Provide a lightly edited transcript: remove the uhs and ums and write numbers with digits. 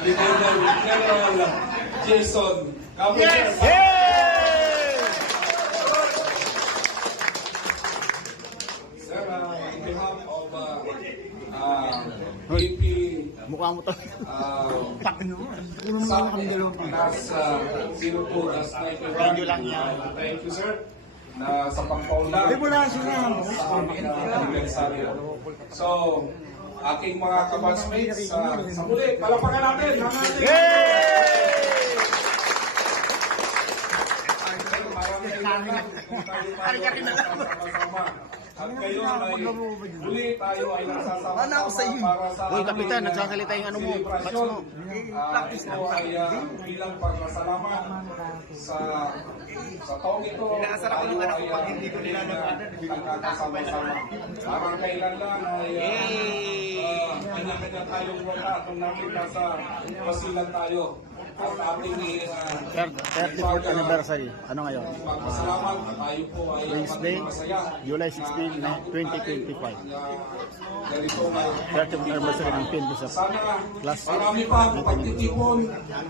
General Jason Cabo. Yes! Sir, on behalf of VP Mukha mo to. Thank you lang yan. Thank you, sir, na sa pagpaunlad sa aming anibersaryo. So, aking mga kabatsmates, sa muli, palapakan natin ang ating... Sama-sama. At ngayon ay muli tayo ay nagsasama-sama para sa Uy, Kapitan, nagsasalita yung ano mo, bats mo. Ito ay bilang pagpasalamat sa taong ito. Tayo ay nagkakasama-sama. Parang kailan lang ay kanya-kanya tayong wala at nung nakita sa basilan tayo. At ating 34th anniversary. Ano ngayon? pagpasalamat at tayo po ay Wednesday, masaya. July 16, 2025. Ganito nga. 30th anniversary ng PNP sa Sana Class marami pa ang pagtitipon